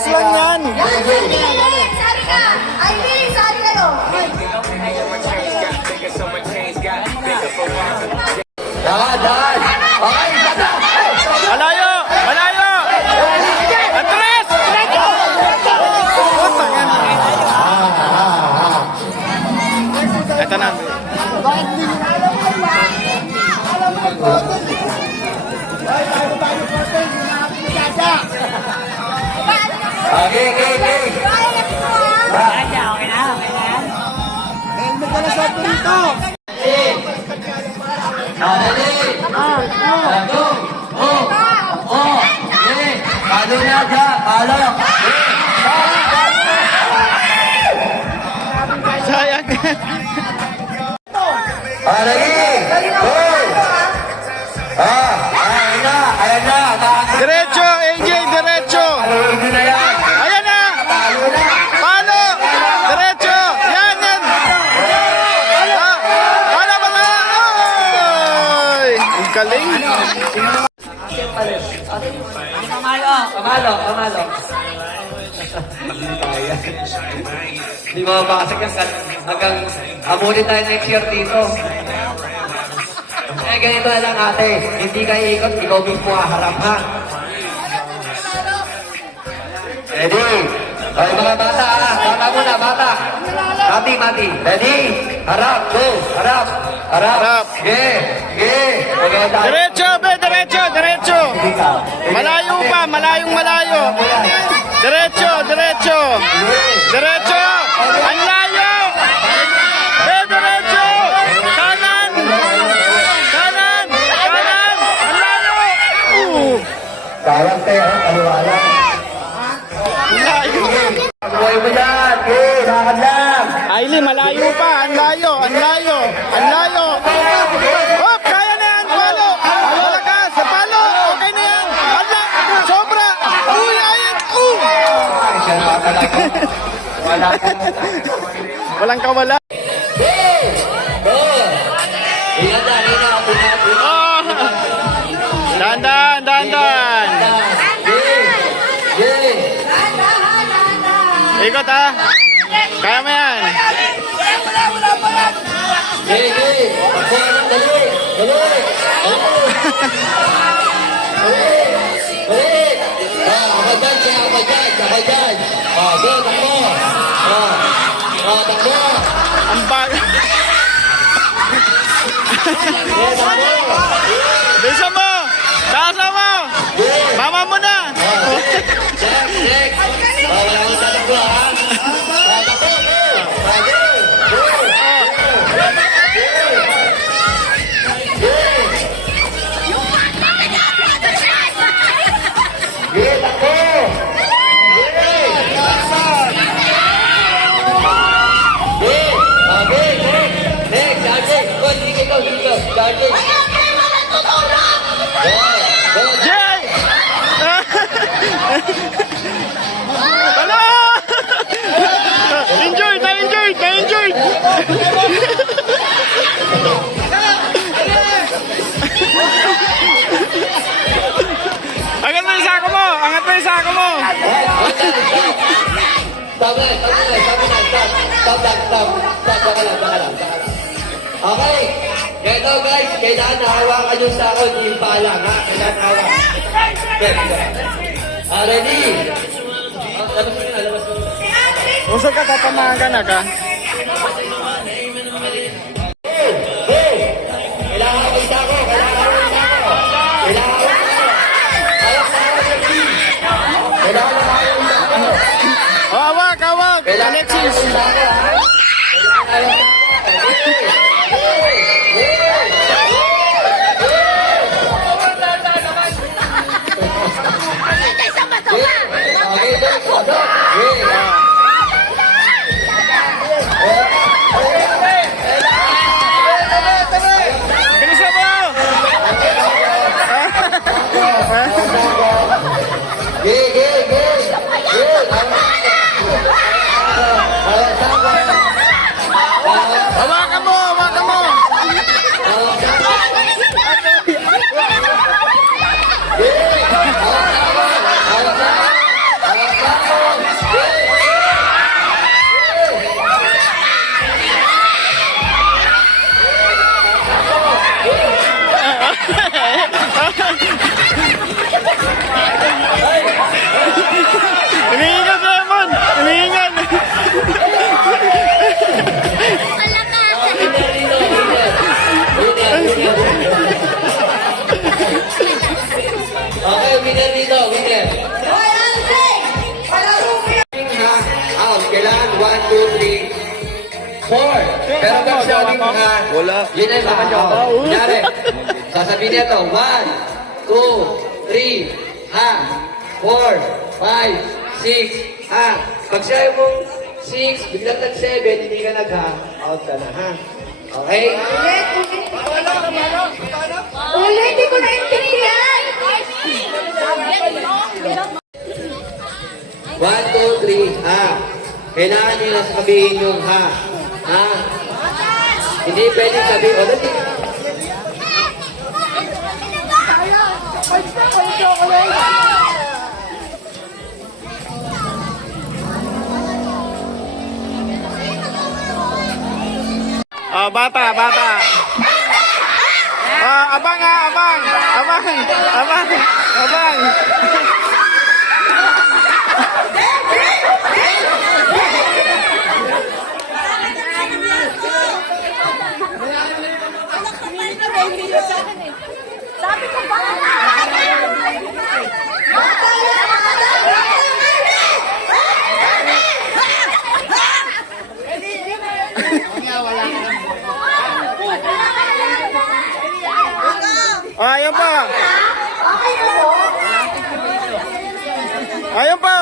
Last lang yan. Sari ka! Ay, Willie, sari kayo! Dahan! Okay, isa na! Malayo! Malayo! Atras! Ito na. Okay. Palo na dyan, palo! Sayang. Ayan na! Diretso, AJ, diretso. Ito na yan! Ayan na. Palo. Diretso. Yan. Palo ba na? Ay, ang galing. Kamalo! Hindi mabasag yan hanggang amunin tayo next year dito. Ganito na lang ate, hindi ka ikot, ikaw mismo haharap ha. Ready? Okay mga bata ha, bata muna, bata. Mati. Ready? Harap, go, harap. Okay, Diretso, be, diretso. Malayo. Diretso. Ang layo. Be, diretso. Kanan. Ang layo. Karante, kaliwala. Ang layo. Buhay mo yan, lakad lang. Ailey, malayo pa. Ang layo. Hop, kaya na yan. Palo. Malakas. Sa palo. Okay na yan. Ala, sobra. Uy, ayan. Walang kawala. Oh. Dandan. Ikot ha. Kaya mo yan. Ang bag. Bisa mo. Tasa mo. Mama mo na. Jay! Hello! Enjoy! Angat mo yung sako mo! Okay, ganito guys, kailangan nahawakan nyo sa ako, hindi pa lang ha, kailangan nahawakan. Ready? Labas mo na. Usap ka, tatamaan ka na ka. Kailangan ko isa ko. Hawak! Alexis! Bilisan mo! Go! 4. Pero pag sabing ha, Wala. yun ay makakaw. Kunyari, sasabihin niya to, 1, 2, 3, ha, 4, 5, 6, ha. Pag sabi mong 6, biglang nag-7, hindi ka nag-ha, out ka na, ha? Okay? Ulit, hindi ko naintindihan. 1, 2, 3, ha. Kailangan nyo na sabihin yung ha. Ha? Hindi pwedeng sabihin, o, dati. Bata. Abang. Sabi ko ba? Ayun pa. Okay na po. Ayun pa.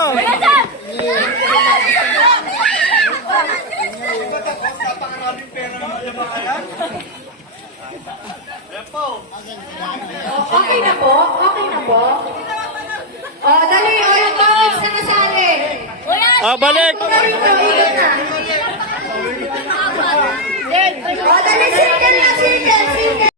Okay na po? Okay na po? Dali, yung pangits na kasali. Balik. Dali, ikot na. Dali, single na, single.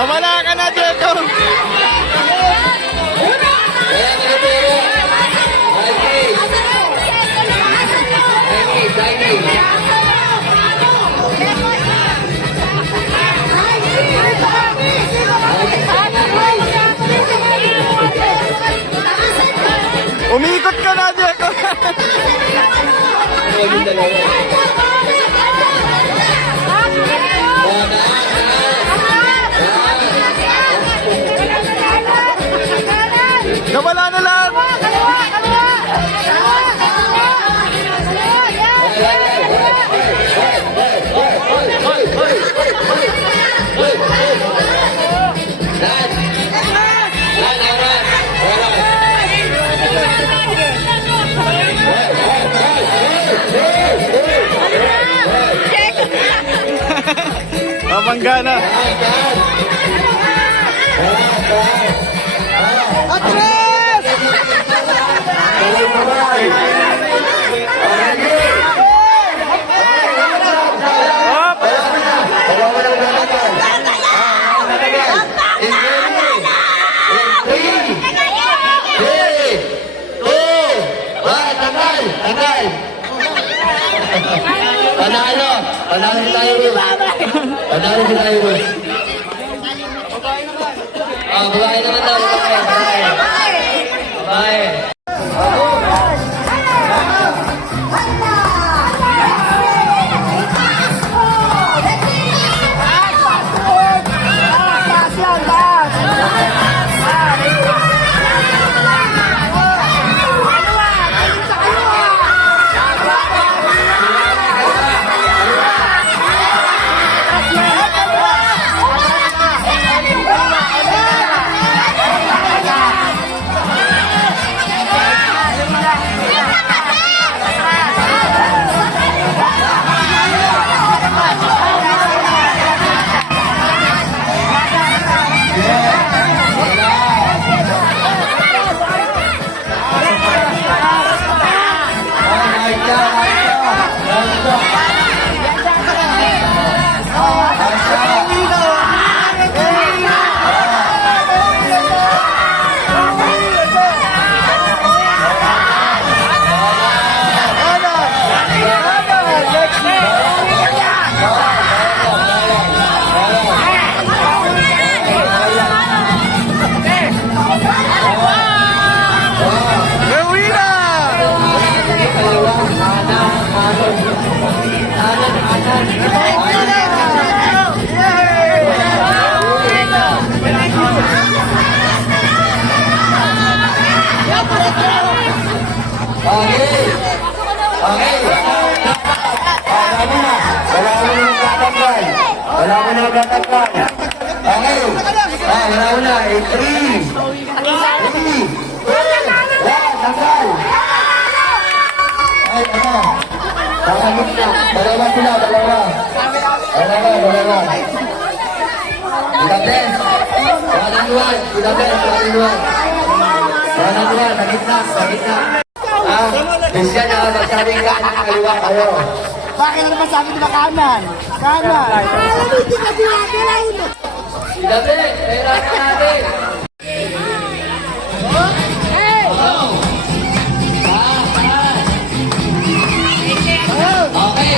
Nawala ka na, Jeko. Umikot ka na, Jeko. Nawala na lahat. Pamanggana. Atras! Panalo si tayo, bro. Panalo si tayo, bro. Babae naman tayo. Babae. Okay. Okay. Wala mo na. Wala mo na magtatanggal. Wala mo na magtatanggal. Okay. Wala mo na. 3. 3. Yan, tanggal. Ay, ano? Kakagit na. Dalawa sila, dalawa. Dalawa. Ilaben. Dalawa. Ilaben. Sa gitna. Minsan na magsabing kanan kaliwa kayo. Bakit naman sabi nila kanan? Kanan. Ilaben, pera na natin. Okay,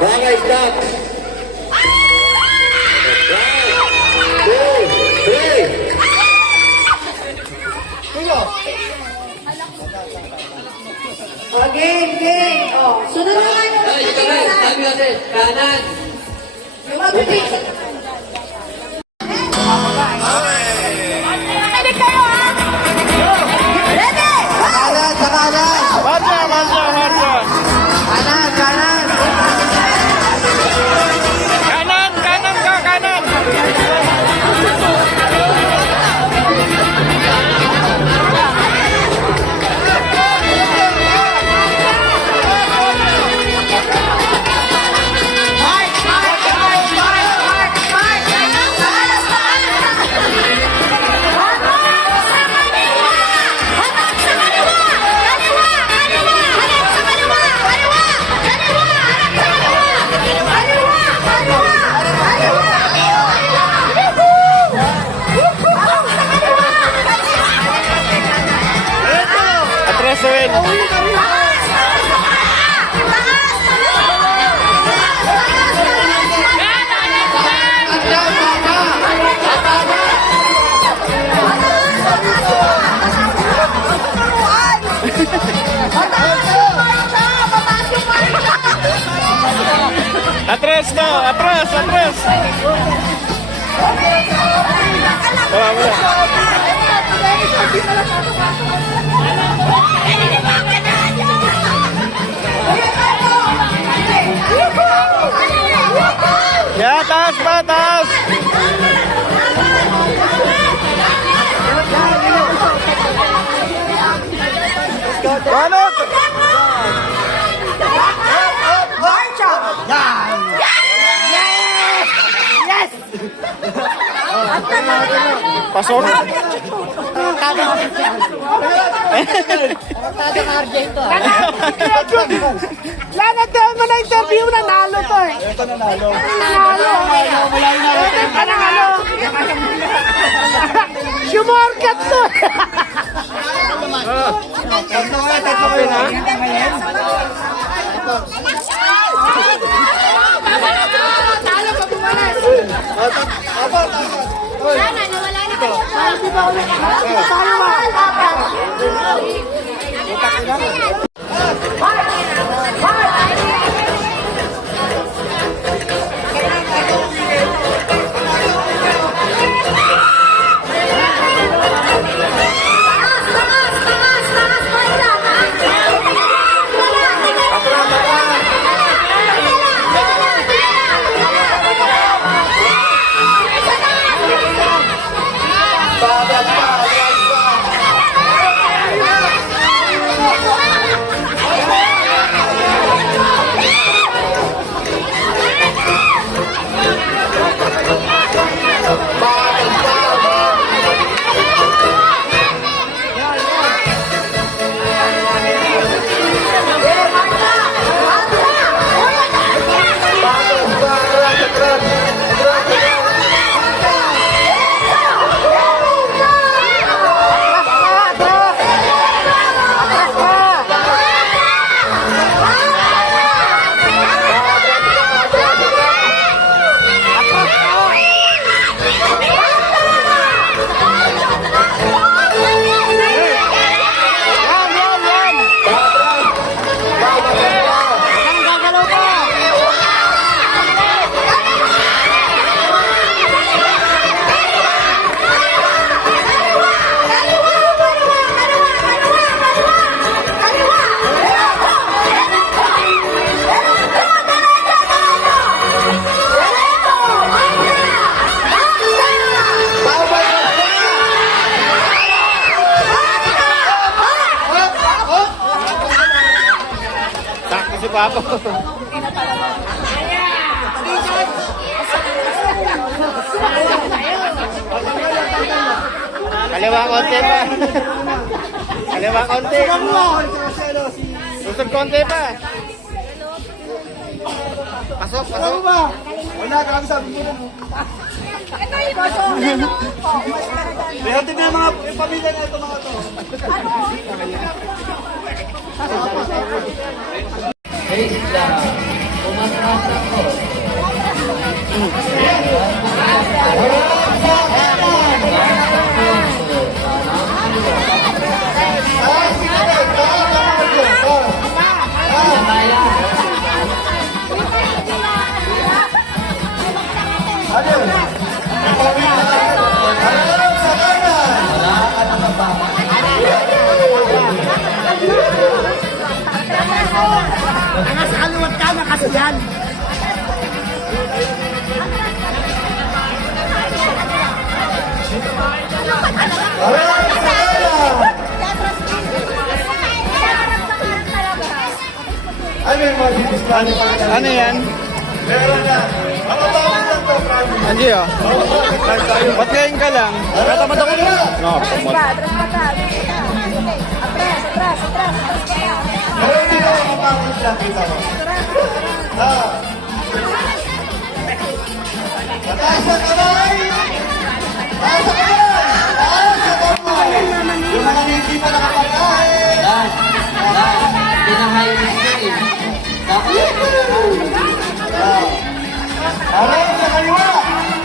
Okay, stop. 1, 2, 3. Game. Sunod naman yung Ay, ito guys, sabi kasi, kanan. yung mag-pick. Marcha. Kanan. Atresuin. Atras. Wala. Ya, taas pa, taas. Balot! Marcha! Yes! Pasok. Lanatan mo na interview, nanalo to eh. Ito nanalo. Nanalo. Sumorkat to. Tatlo na. Talo pa bumalik. Sana, nawala na kayo. Talo ba? pa ako. Kaliwa konti pa. Kaliwa konti. Susod konti pa. Pasok, pasok. Wala ka kami sabi mo. Rehatid na yung mga pamilya na ito mga to. Praise God. Umatras ako. Nasa kaliwat ka na kasi yan. Ano yan? Andy, oh. Ba't ngayon ka lang? Katamad ako. No, tamad. Pinahay mo siya eh. Sa kaliwa!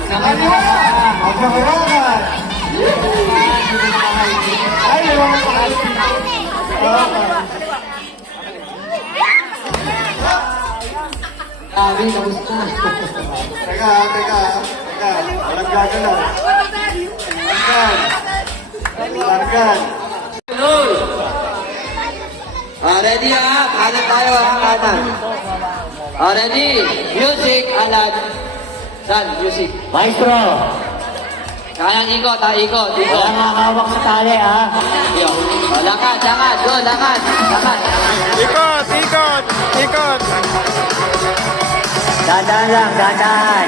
Sa kaliwa! Sabi, kamusta? Teka. Walang gagalaw. Largan. Ready ha? Kanan tayo ha? Kanan. Ready? Music, Alan. San, music. Maestro, Kanan ikot ha? Ikot. wala nga hawak sa tali ha. Yo. Lakad. Go, lakad. Ikot. Dadaan lang, dadaan.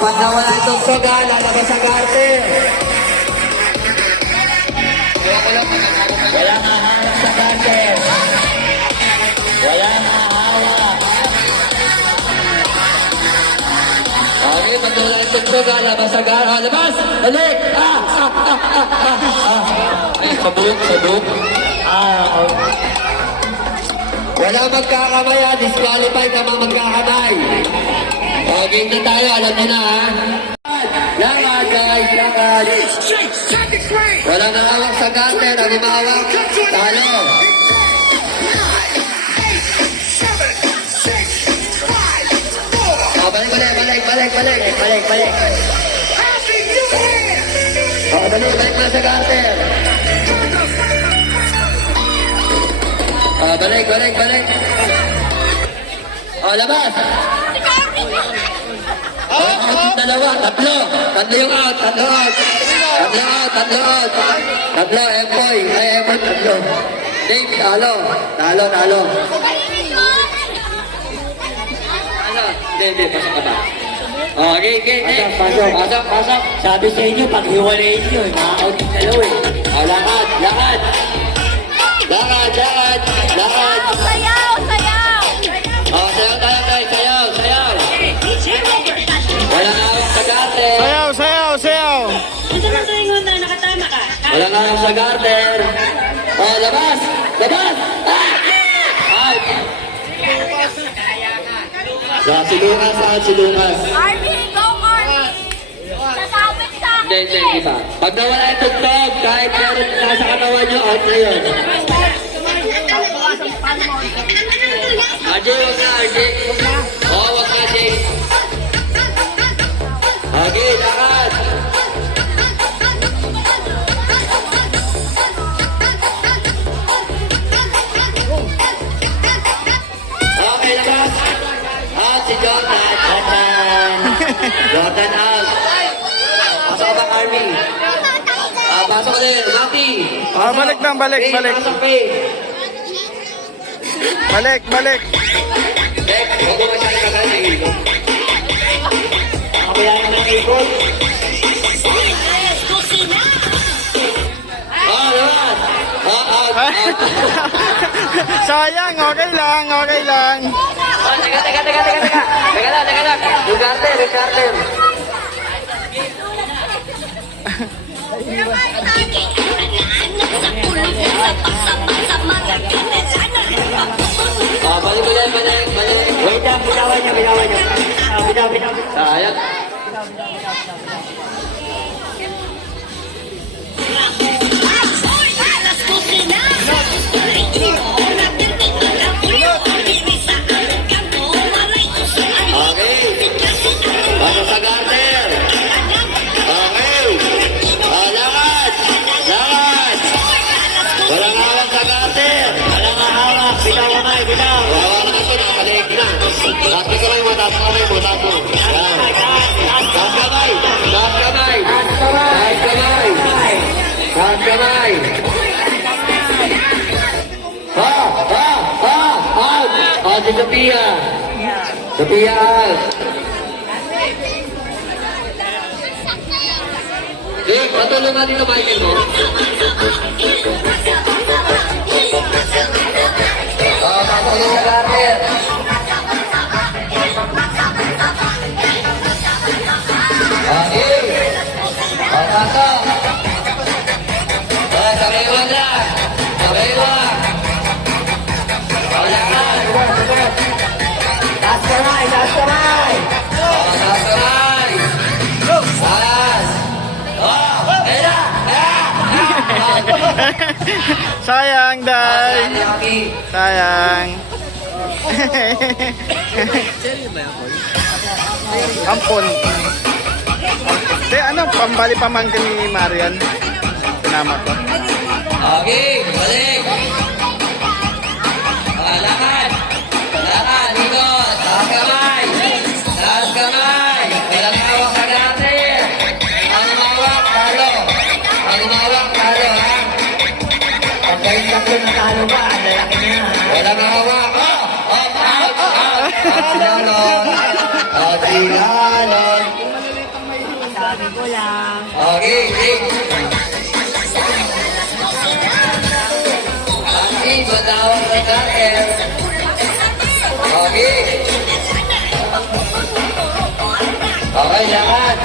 Pag nawala itong soga, lalabas sa garte. Wala nga hawak sa tali. Wala nga hawak. Okay, pag nawala itong soga, labas sa garte. Labas! Balik! Ay, sabog. Wala magkakamay ha, disqualified na mga magkakamay. Okay na tayo, alam niyo na ha. Lakad guys, lakad. Wala nang hawak sa garter, ang umawak, talo. Balik. Balik na sa garter. Balik. Labas. Dalawa, tatlo yung out, tatlo out. Tatlo, Empoy, tatlo. Dave, talo. Hindi, pasok ka ba? Okay. Pasok. Sabi sa inyo, pag hiwalayin nyo, ma-out yung dalawa eh. Lakad. Sayaw! Sayaw tayo guys, sayaw. Walang hawak sa garter. Sayaw. Ito na tayo nga, nakatama ka. Walang hawak sa garter. Labas. Out. Silungas. Army, go Army! Sasabit sa akin Hindi pa. Pag nawala yung tugtog, kahit meron nasa katawan nyo, out na yun. RJ, wag na, RJ. Wag na, RJ. Okay, lakad. Okay, labas. Out si Jordan. Jordan out. Pasok ka ba, Army? Pasok ka din, Mati. Balik. Pasok, Faye. Balik, balik. Dek, huwag mo masyadong kagal na ilog. Kaya ng ikot. Naman! Out! Sayang, okay lang, okay lang. Teka. Teka lang. Regardler. Balik ko dyan, balik. Wait lang, binawan niyo. Binaw. Sayang. Okay. Pasok sa garter. Okay. Lakad. Walang hawak sa garter. Walang hawak. Binaw kamay, binaw. Wala na ito, nakaliig na. Tapos ko lang mo, tapos kamay mo, tapos. Yan. Taas kamay. Out. Si Sophia. Out. Patulong natin ito, Michael mo. Patulong sa garter. Okay. Pasok. Sabay-wag lang. Sabay-wag. Lakad. Taas kamay. Taas kamay. Taas. Ayun na. Sayang, Day. Okay. Sayang. Ampon. Di, ano, pambali pamangkin ni Marian. Pinama ko. Okay, balik. Lakad. Dito. Taas kamay. Walang hawak ka natin. Ano mawak, talo, ha? Pagkain tatlo na talo ba? Ang lalaki niya. Walang hawak. Out. Sigalon. Sabi ko lang. Okay. Aking matawag sa garter. Okay. Okay, lakad.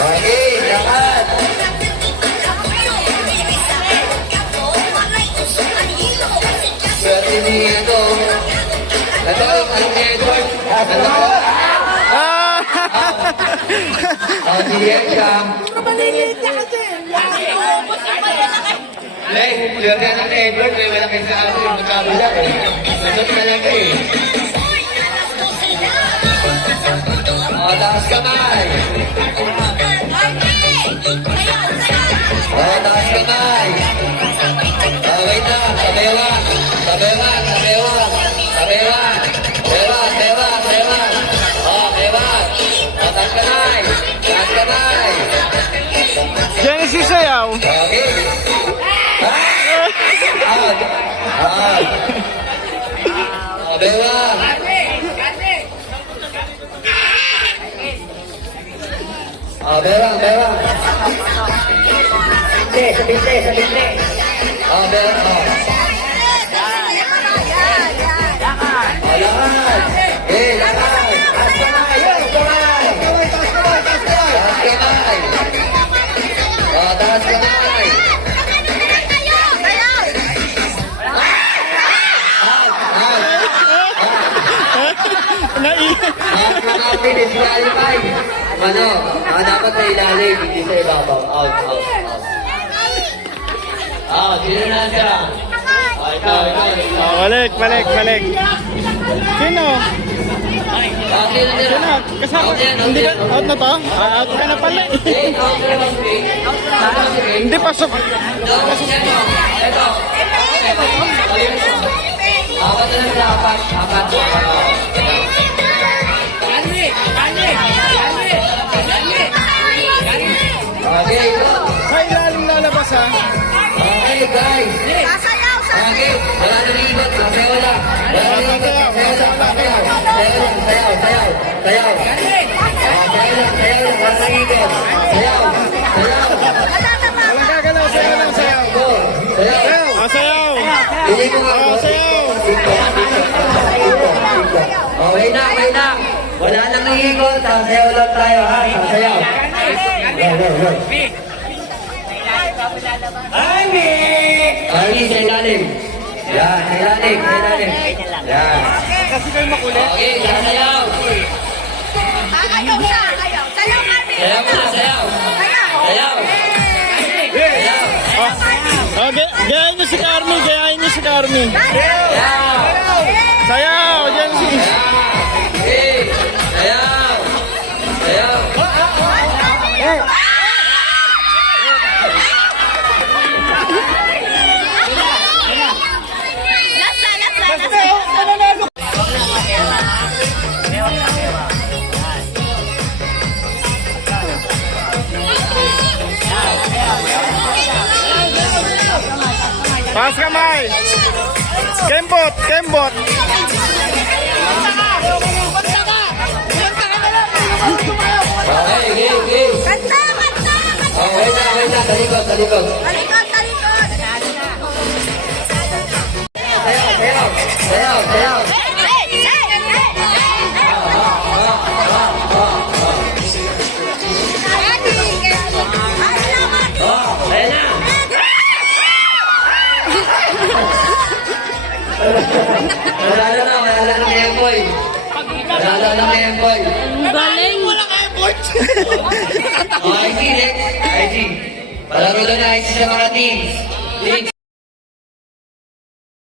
Okay, lakad. Swerte ni ito. Ano ni Edward? Ah! Si Edward. Swerte na ni Edward. May malaki sa atin. Magkabula eh. Nasot na lang eh. Taas kamay. Taas kamay. Wait lang. Sabewak. Bewak. Taas kamay. Genesis sayaw. Okay. Out. Bewak. Bewak. Sa binte. Bewak. Lakad. Lakad. Taas kamay. Taas kamay. Natin disqualify. Dapat sa ilalim, hindi sa ibabaw. Out. Sino na siya? Ikaw. Oh, balik. Sino? Sino na? Kasama. Hindi ka, out na to? Out ka na pala. Hindi, pasok. Ito. Apat na lang sa apat. Okay, ito. Sa ilalim lalabas ha. sayaw. Sayaw lang, parang nangikot. Sayaw, sayaw. Walang gagalaw, sayaw lang, sayaw. Go, sayaw. Sayaw. Hindi mo nga, boss. Sayaw. Okay na. Wala nang nangikot, sayaw lang tayo, ha? Sayaw. Army, sa ilalim. Yan, sa ilalim. Yan. Okay, sayaw. Ayaw na, ayaw. Sayaw kami. Sayaw muna, sayaw. Sayaw. Sayaw. Gayahin niyo si Carmi, gayahin niyo si Carmi. Sayaw. Sayaw, Genesis. Okay, sayaw. Sayaw. Taas kamay. Kembot. Okay, okay. Oh, wait na. Talikod. Sayaw. Oh, ayan na. Wala na ng Emboy. Oh, IG, next. IG. Palaro na IG sa mga teams. Leads.